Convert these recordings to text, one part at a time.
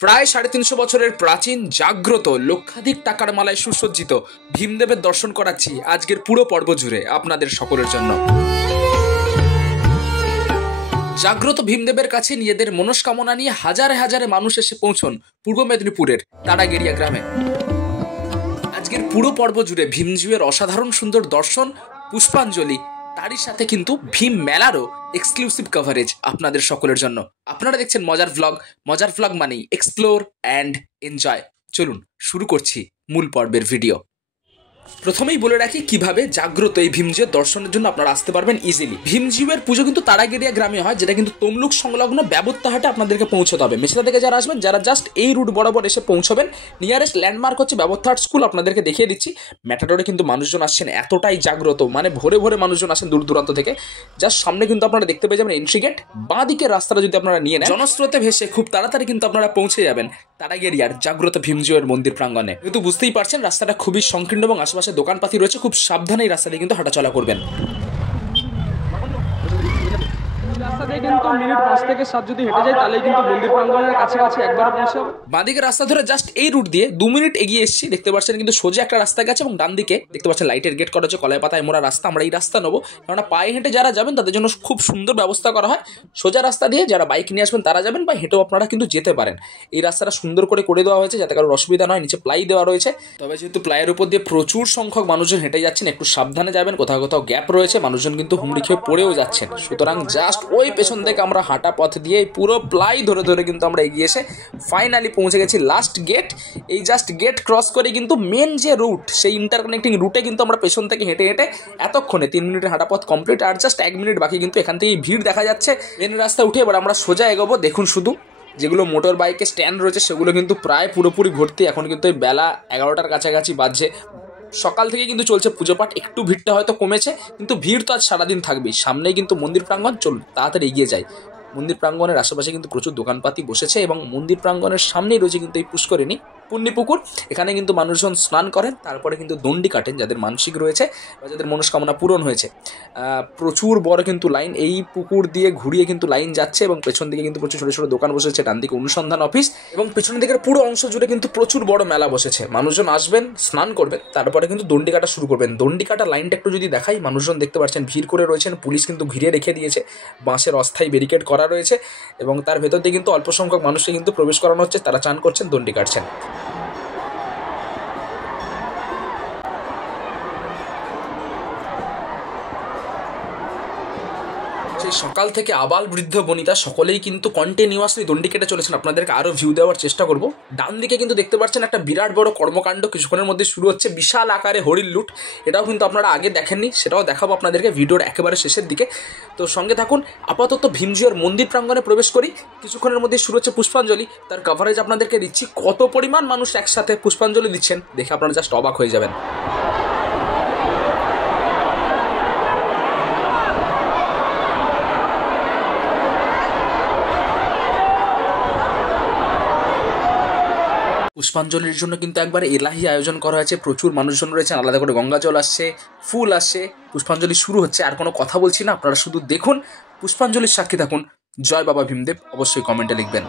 প্রায় ৩৫০ বছরের প্রাচীন জাগ্রত লক্ষাধিক টাকার মালায় সুসজ্জিত ভীমদেবের দর্শন করাচ্ছি আজকের পুরো পর্ব জুড়ে আপনাদের সকলের জন্য। জাগ্রত ভীমদেবের কাছে নিজেদের মনস্কামনা নিয়ে হাজারে হাজারে মানুষ এসে পৌঁছন পূর্ব মেদিনীপুরের তারাগেরিয়া গ্রামে। আজকের পুরো পর্ব জুড়ে ভীমজিউয়ের অসাধারণ সুন্দর দর্শন, পুষ্পাঞ্জলি, তারই সাথে কিন্তু ভীম মেলারও এক্সক্লুসিভ কভারেজ আপনাদের সকলের জন্য। আপনারা দেখছেন মজার ভ্লগ মানেই এক্সপ্লোর অ্যান্ড এনজয়। চলুন শুরু করছি মূল পর্বের ভিডিও। প্রথমেই বলে রাখি কিভাবে জাগ্রত এই ভীমজিউয়ের দর্শনের জন্য আপনারা আসতে পারবেন ইজিলি। ভীমজিউয়ের পুজো কিন্তু তারাগেরিয়া গ্রামে হয়, যেটা কিন্তু তমলুক সংলগ্ন ব্যবত্তাহাটে আপনাদেরকে পৌঁছতে হবে। মেছেদা থেকে যারা আসবেন, যারা জাস্ট এই রুট বরাবর এসে পৌঁছবেন, নিয়ারেস্ট ল্যান্ডমার্ক হচ্ছে ব্যবত্তাহাট স্কুল। আপনাদেরকে দেখিয়ে দিচ্ছি। ম্যাটাডোরে কিন্তু মানুষজন আসছেন, এতটাই জাগ্রত, মানে ভোরে ভোরে মানুষজন আসেন দূর দূরান্ত থেকে। জাস্ট সামনে কিন্তু আপনারা দেখতে পেয়ে যাবেন এন্ট্রি গেট। বাঁ দিকের রাস্তাটা যদি আপনারা নিয়ে নেন, জনস্রোতে ভেসে খুব তাড়াতাড়ি কিন্তু আপনারা পৌঁছে যাবেন তারাগেরিয়ার জাগ্রত ভীমজিউয়ের মন্দির প্রাঙ্গণে। কিন্তু বুঝতেই পারছেন রাস্তাটা খুবই সংকীর্ণ এবং আশেপাশে দোকানপাতি রয়েছে। খুব সাবধানে এই রাস্তা দিয়ে কিন্তু হাঁটাচলা করবেন। বাঁদিকে রাস্তা ধরে জাস্ট এই রুট দিয়ে 2 মিনিট এগিয়ে এসেছি। দেখতে পাচ্ছেন কিন্তু সোজা একটা রাস্তা গেছে এবং ডান দিকে দেখতে পাচ্ছেন লাইটের গেট করা হচ্ছে, কলাই পাতায় মোড়া রাস্তা। আমরা এই রাস্তা নেবো, কারণ পায়ে হেঁটে যারা যাবেন তাদের জন্য খুব সুন্দর ব্যবস্থা করা হয়। সোজা রাস্তা দিয়ে যারা বাইক নিয়ে আসবেন তারা যাবেন, বা হেঁটেও আপনারা কিন্তু যেতে পারেন। এই রাস্তাটা সুন্দর করে দেওয়া হয়েছে যাতে কারোর অসুবিধা নয়। নিচে প্লাই দেওয়া রয়েছে, তবে যেহেতু প্লাইয়ের উপর দিয়ে প্রচুর সংখ্যক মানুষজন হেঁটে যাচ্ছেন, একটু সাবধানে যাবেন। কোথাও কোথাও গ্যাপ রয়েছে, মানুষজন কিন্তু হুমড়ি খেয়ে পড়েও যাচ্ছেন। সুতরাং জাস্ট ওই পেছন থেকে আমরা হাঁটা পথ দিয়ে পুরো প্লাই ধরে কিন্তু আমরা এগিয়ে এসে ফাইনালি পৌঁছে গেছি লাস্ট গেট। এই জাস্ট গেট ক্রস করে কিন্তু মেন যে রুট, সেই ইন্টারকানেক্টিং রুটে কিন্তু আমরা পেছন থেকে হেঁটে এতক্ষণে 3 মিনিটের হাঁটা পথ কমপ্লিট। আর জাস্ট 1 মিনিট বাকি, কিন্তু এখান থেকে ভিড় দেখা যাচ্ছে। মেন রাস্তা উঠে এবার আমরা সোজা এগোবো। দেখুন শুধু যেগুলো মোটর বাইকের স্ট্যান্ড রয়েছে সেগুলো কিন্তু প্রায় পুরোপুরি ভর্তি। এখন কিন্তু এই বেলা 11টার কাছাকাছি বাজছে। সকাল থেকে কিন্তু চলছে পুজো পাঠ। একটু ভিড়টা হয়তো কমেছে, কিন্তু ভিড় তো আজ সারাদিন থাকবেই। সামনেই কিন্তু মন্দির প্রাঙ্গণ। চলুন তাড়াতাড়ি এগিয়ে যাই। মন্দির প্রাঙ্গণের আশেপাশে কিন্তু প্রচুর দোকানপাতি বসেছে এবং মন্দির প্রাঙ্গণের সামনেই রয়েছে কিন্তু এই পুষ্করিণী, পুণ্যপুকুর। এখানে কিন্তু মানুষজন স্নান করেন, তারপরে কিন্তু দণ্ডি কাটেন যাদের মানসিক রয়েছে বা যাদের মনস্কামনা পূরণ হয়েছে। প্রচুর বড় কিন্তু লাইন, এই পুকুর দিয়ে ঘুরিয়ে কিন্তু লাইন যাচ্ছে এবং পেছন দিকে কিন্তু প্রচুর ছোটো ছোটো দোকান বসেছে। ডান দিকে অনুসন্ধান অফিস এবং পেছনের দিকের পুরো অংশ জুড়ে কিন্তু প্রচুর বড় মেলা বসেছে। মানুষজন আসবেন, স্নান করবেন, তারপরে কিন্তু দণ্ডি কাটা শুরু করবেন। দণ্ডি কাটা লাইনটা একটু যদি দেখাই, মানুষজন দেখতে পাচ্ছেন ভিড় করে রয়েছেন। পুলিশ কিন্তু ঘিরে রেখে দিয়েছে, বাঁশের অস্থায়ী ব্যারিকেড করা রয়েছে এবং তার ভেতর দিয়ে কিন্তু অল্প সংখ্যক মানুষকে কিন্তু প্রবেশ করানো হচ্ছে। তারা চান করছেন, দণ্ডি কাটছেন। সকাল থেকে আবাল বৃদ্ধ বনিতা সকলেই কিন্তু কন্টিনিউয়াসলি দণ্ডি কেটে চলেছেন। আপনাদেরকে আরও ভিউ দেওয়ার চেষ্টা করব। ডান দিকে কিন্তু দেখতে পাচ্ছেন একটা বিরাট বড় কর্মকাণ্ড কিছুক্ষণের মধ্যে শুরু হচ্ছে। বিশাল আকারে হরিণ লুট, এটাও কিন্তু আপনারা আগে দেখেননি, সেটাও দেখাবো আপনাদেরকে ভিডিওর একেবারে শেষের দিকে। তো সঙ্গে থাকুন। আপাতত ভীমজিউয়ের মন্দির প্রাঙ্গণে প্রবেশ করি। কিছুক্ষণের মধ্যে শুরু হচ্ছে পুষ্পাঞ্জলি, তার কভারেজ আপনাদেরকে দিচ্ছি। কত পরিমাণ মানুষ একসাথে পুষ্পাঞ্জলি দিচ্ছেন দেখে আপনারা জাস্ট অবাক হয়ে যাবেন। পুষ্পাঞ্জলির জন্য কিন্তু একবার এলাহি আয়োজন করা হয়েছে। প্রচুর মানুষজন রয়েছেন, আলাদা করে গঙ্গা জল আসছে, ফুল আসছে। পুষ্পাঞ্জলি শুরু হচ্ছে। আর কোনো কথা বলছি না, আপনারা শুধু দেখুন, পুষ্পাঞ্জলির সাক্ষী থাকুন। জয় বাবা ভীমদেব অবশ্যই কমেন্টে লিখবেন।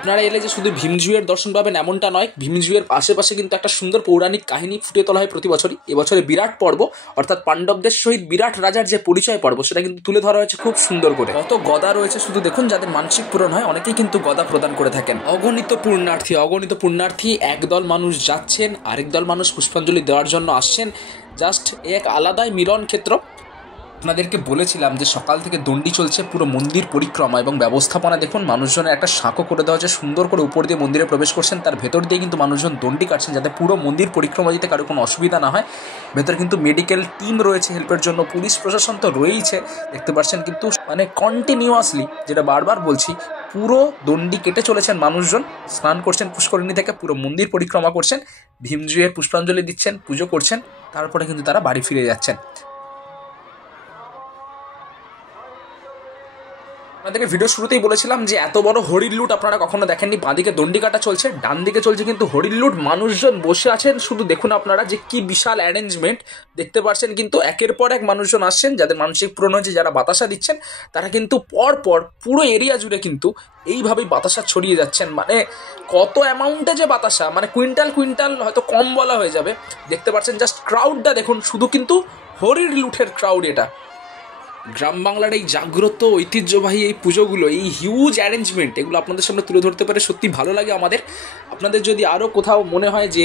আপনারা এলে যে শুধু ভীমজুয়ের দর্শন পাবেন এমনটা নয়, ভীমজুয়ের আশেপাশে কিন্তু একটা সুন্দর পৌরাণিক কাহিনী ফুটিয়ে তোলা হয় প্রতি বছরই। এবছরে বিরাট পর্ব অর্থাৎ পাণ্ডবদের সহিত বিরাট রাজার যে পরিচয় পর্ব সেটা কিন্তু তুলে ধরা হয়েছে খুব সুন্দর করে। কত গদা রয়েছে শুধু দেখুন, যাদের মানসিক পূরণ হয় অনেকেই কিন্তু গদা প্রদান করে থাকেন। অগণিত পুণ্যার্থী একদল মানুষ যাচ্ছেন, আরেক দল মানুষ পুষ্পাঞ্জলি দেওয়ার জন্য আসছেন। জাস্ট এক আলাদাই মিলন ক্ষেত্র। আপনাদেরকে বলেছিলাম যে সকাল থেকে দণ্ডি চলছে পুরো মন্দির পরিক্রমা এবং ব্যবস্থাপনা দেখুন, মানুষজনের একটা সাঁকো করে দেওয়া হচ্ছে, সুন্দর করে উপর দিয়ে মন্দিরে প্রবেশ করছেন, তার ভেতর দিয়ে কিন্তু মানুষজন দণ্ডি কাটছেন যাতে পুরো মন্দির পরিক্রমা দিতে কারো কোনো অসুবিধা না হয়। ভেতরে কিন্তু মেডিকেল টিম রয়েছে হেল্পের জন্য, পুলিশ প্রশাসন তো রয়েইছে দেখতে পাচ্ছেন, কিন্তু মানে কন্টিনিউয়াসলি যেটা বারবার বলছি, পুরো দণ্ডি কেটে চলেছেন মানুষজন, স্নান করছেন পুষ্করিণী থেকে, পুরো মন্দির পরিক্রমা করছেন, ভীমজুয়ের পুষ্পাঞ্জলি দিচ্ছেন, পুজো করছেন, তারপরে কিন্তু তারা বাড়ি ফিরে যাচ্ছেন। আপনাদেরকে ভিডিও শুরুতেই বলেছিলাম যে এত বড় হরিণ লুট আপনারা কখনো দেখেননি। বাঁদিকে দণ্ডি কাটা চলছে, ডান দিকে চলছে কিন্তু হরিণ লুট, মানুষজন বসে আছেন। শুধু দেখুন আপনারা যে কি বিশাল অ্যারেঞ্জমেন্ট দেখতে পাচ্ছেন, কিন্তু একের পর এক মানুষজন আসছেন যাদের মানসিক পূরণ হয়েছে, যারা বাতাসা দিচ্ছেন তারা কিন্তু পর পর পুরো এরিয়া জুড়ে কিন্তু এইভাবেই বাতাসা ছড়িয়ে যাচ্ছেন। মানে কত অ্যামাউন্টে যে বাতাসা, মানে কুইন্টাল হয়তো কম বলা হয়ে যাবে। দেখতে পাচ্ছেন জাস্ট ক্রাউডটা দেখুন, শুধু কিন্তু হরিণ লুটের ক্রাউড। এটা গ্রাম বাংলার এই জাগ্রত ঐতিহ্যবাহী এই পুজোগুলো, এই হিউজ অ্যারেঞ্জমেন্ট, এগুলো আপনাদের সামনে তুলে ধরতে পারে সত্যি ভালো লাগে আমাদের। আপনাদের যদি আরও কোথাও মনে হয় যে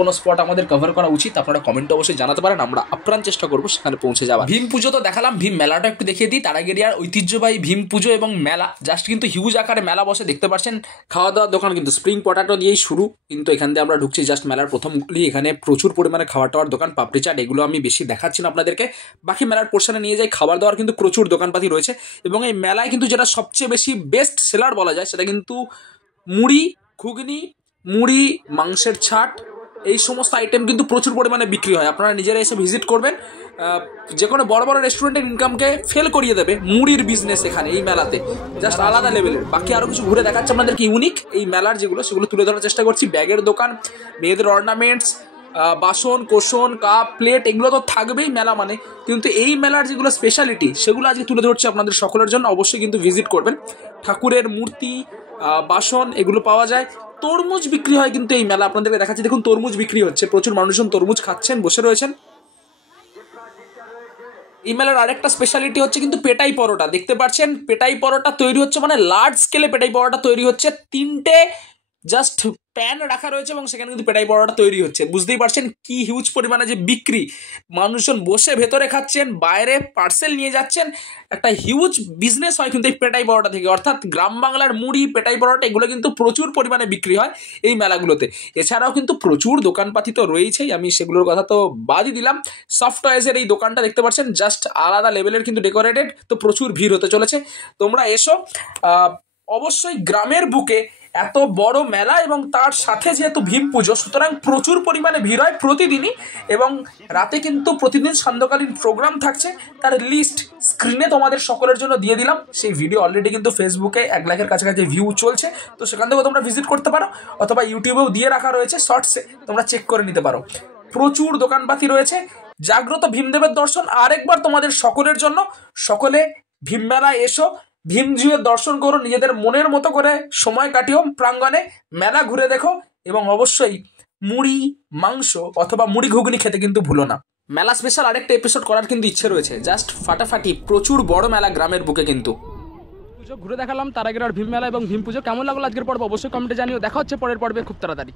কোনো স্পট আমাদের কভার করা উচিত, আপনারা কমেন্টে অবশ্যই জানাতে পারেন, আমরা আপ্রাণ চেষ্টা করবো সেখানে পৌঁছে যাওয়া। ভীম পুজো তো দেখালাম, ভীম মেলাটা একটু দেখিয়ে দিই। তারাগেরিয়ার ঐতিহ্যবাহী ভীম পুজো এবং মেলা, জাস্ট কিন্তু হিউজ আকারে মেলা বসে দেখতে পাচ্ছেন। খাওয়া দাওয়ার দোকান কিন্তু স্প্রিং পটাটো দিয়েই শুরু, কিন্তু এখান থেকে আমরা ঢুকছি জাস্ট মেলার প্রথমগুলি। এখানে প্রচুর পরিমাণে খাওয়া টাওয়ার দোকান, পাপড়ি চাট, এগুলো আমি বেশি দেখাচ্ছি না আপনাদেরকে, বাকি মেলার পোর্শনে নিয়ে যাই। খাবার দাওয়ার কিন্তু প্রচুর দোকানপাতি রয়েছে এবং এই মেলায় কিন্তু যেটা সবচেয়ে বেশি বেস্ট সেলার বলা যায় সেটা কিন্তু মুড়ি, ঘুগনি, মুড়ি, মাংসের ছাট, এই সমস্ত আইটেম কিন্তু প্রচুর পরিমাণে বিক্রি হয়। আপনারা নিজেরা এসে ভিজিট করবেন, যে কোনো বড় বড় রেস্টুরেন্টের ইনকামকে ফেল করিয়ে দেবে মুড়ির বিজনেস এখানে এই মেলাতে, জাস্ট আলাদা লেভেলের। বাকি আরও কিছু ঘুরে দেখাচ্ছে আপনাদেরকে ইউনিক এই মেলার, যেগুলো সেগুলো তুলে ধরার চেষ্টা করছি। ব্যাগের দোকান, মেয়েদের অর্নামেন্টস, বাসন কোসন কাপ প্লেট, এগুলো তো থাকবেই মেলা মানে, কিন্তু এই মেলার যেগুলো স্পেশালিটি সেগুলো আজকে তুলে ধরছি আপনাদের সকলের জন্য। অবশ্যই কিন্তু ভিজিট করবেন। ঠাকুরের মূর্তি, বাসন, এগুলো পাওয়া যায়। তরমুজ বিক্রি হয় কিন্তু এই মেলা, আপনাদেরকে দেখাচ্ছি দেখুন, তরমুজ বিক্রি হচ্ছে, প্রচুর মানুষজন তরমুজ খাচ্ছেন, বসে রয়েছেন। এই মেলার আরেকটা স্পেশালিটি হচ্ছে কিন্তু পেটাই পরোটা, দেখতে পাচ্ছেন পেটাই পরোটা তৈরি হচ্ছে, মানে লার্জ স্কেলে পেটাই পরোটা তৈরি হচ্ছে। 3টে জাস্ট প্যান রাখা রয়েছে এবং সেখানে কিন্তু পেটাই পরোটা তৈরি হচ্ছে। বুঝতেই পারছেন কি হিউজ পরিমাণে যে বিক্রি, মানুষজন বসে ভেতরে খাচ্ছেন, বাইরে পার্সেল নিয়ে যাচ্ছেন, একটা হিউজ বিজনেস হয় কিন্তু এই পেটাই পরোটা থেকে। অর্থাৎ গ্রাম বাংলার মুড়ি, পেটাই পরোটা, এগুলো কিন্তু প্রচুর পরিমাণে বিক্রি হয় এই মেলাগুলোতে। এছাড়াও কিন্তু প্রচুর দোকানপাতি তো রয়েছেই, আমি সেগুলোর কথা তো বাদই দিলাম। সফট টয়েসের এই দোকানটা দেখতে পাচ্ছেন, জাস্ট আলাদা লেভেলের কিন্তু ডেকোরেটেড, তো প্রচুর ভিড় হতে চলেছে। তোমরা এসো, অবশ্যই গ্রামের বুকে এত বড় মেলা এবং তার সাথে যেহেতু ভীম পুজো, সুতরাং প্রচুর পরিমাণে ভিড় হয় প্রতিদিনই। এবং রাতে কিন্তু প্রতিদিন সান্ধ্যকালীন প্রোগ্রাম থাকছে, তার লিস্ট স্ক্রিনে তোমাদের সকলের জন্য দিয়ে দিলাম। সেই ভিডিও অলরেডি কিন্তু ফেসবুকে 1 লাখের কাছাকাছি ভিউ চলছে, তো সেখান থেকেও তোমরা ভিজিট করতে পারো, অথবা ইউটিউবেও দিয়ে রাখা রয়েছে শর্টসে, তোমরা চেক করে নিতে পারো। প্রচুর দোকানপাতি রয়েছে। জাগ্রত ভীমদেবের দর্শন আরেকবার তোমাদের সকলের জন্য। সকলে ভীম মেলায় এসো, ভীমজুয়ের দর্শন করো, নিজেদের মনের মতো করে সময় কাটিও প্রাঙ্গণে, মেলা ঘুরে দেখো এবং অবশ্যই মুড়ি, মাংস অথবা মুড়ি ঘুগনি খেতে কিন্তু ভুলো না। মেলা স্পেশাল আরেকটা এপিসোড করার কিন্তু ইচ্ছে রয়েছে, জাস্ট ফাটাফাটি প্রচুর বড় মেলা গ্রামের বুকে কিন্তু। পুজো ঘুরে দেখালাম তারাগের ভীম মেলা এবং ভীম পুজো। কেমন লাগলো আজকের পর্ব অবশ্যই কমেন্টে জানিও। দেখা হচ্ছে পরের পর্বে খুব তাড়াতাড়ি।